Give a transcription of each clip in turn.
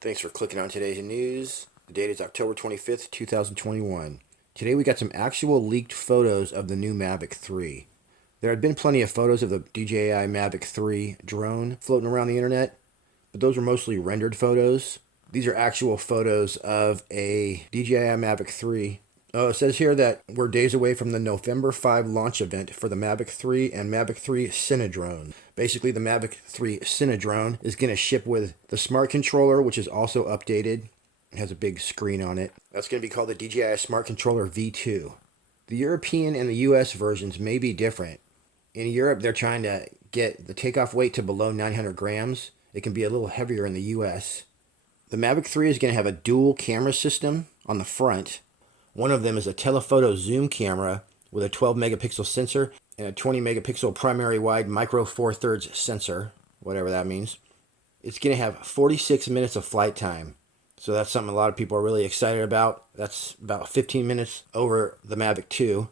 Thanks for clicking on today's news. The date is October 25th, 2021. Today we got some actual leaked photos of the new Mavic 3. There had been plenty of photos of the DJI Mavic 3 drone floating around the internet, but those were mostly rendered photos. These are actual photos of a DJI Mavic 3. It says here that we're days away from the November 5 launch event for the Mavic 3 and Mavic 3 Cina drone. Basically, the Mavic 3 Cina drone is going to ship with the Smart Controller, which is also updated. It has a big screen on it. That's going to be called the DJI Smart Controller V2. The European and the US versions may be different. In Europe, they're trying to get the takeoff weight to below 900 grams. It can be a little heavier in the US. The Mavic 3 is going to have a dual camera system on the front. One of them is a telephoto zoom camera with a 12 megapixel sensor and a 20 megapixel primary wide micro four thirds sensor, whatever that means. It's going to have 46 minutes of flight time. So that's something a lot of people are really excited about. That's about 15 minutes over the Mavic 2.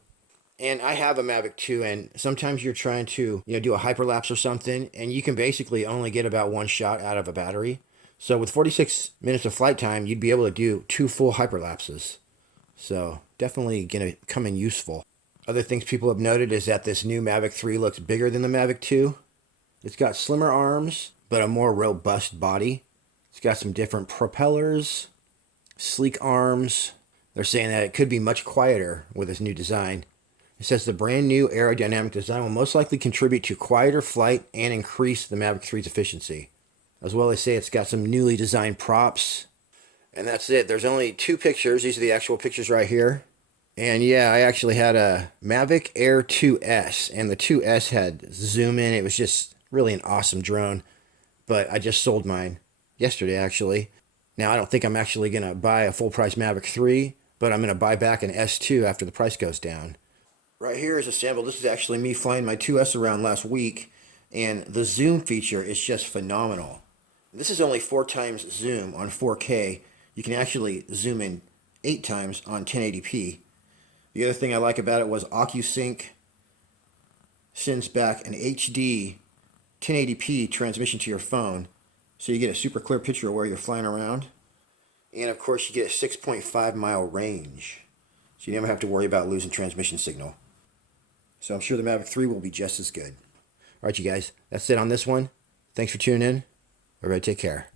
And I have a Mavic 2, and sometimes you're trying to do a hyperlapse or something, and you can basically only get about one shot out of a battery. So with 46 minutes of flight time, you'd be able to do 2 full hyperlapses. So definitely going to come in useful. Other things people have noted is that this new Mavic 3 looks bigger than the Mavic 2. It's got slimmer arms, but a more robust body. It's got some different propellers, sleek arms. They're saying that it could be much quieter with this new design. It says the brand new aerodynamic design will most likely contribute to quieter flight and increase the Mavic 3's efficiency. As well, they say it's got some newly designed props. And that's it. There's only 2 pictures. These are the actual pictures right here. And yeah, I actually had a Mavic Air 2S, and the 2S had zoom in. It was just really an awesome drone. But I just sold mine yesterday, actually. Now, I don't think I'm actually going to buy a full-price Mavic 3, but I'm going to buy back an S2 after the price goes down. Right here is a sample. This is actually me flying my 2S around last week, and the zoom feature is just phenomenal. This is only 4 times zoom on 4K. You can actually zoom in 8 times on 1080p. The other thing I like about it was OcuSync sends back an HD 1080p transmission to your phone, so you get a super clear picture of where you're flying around. And of course you get a 6.5 mile range, so you never have to worry about losing transmission signal. So I'm sure the Mavic 3 will be just as good. Alright you guys, that's it on this one. Thanks for tuning in. Everybody take care.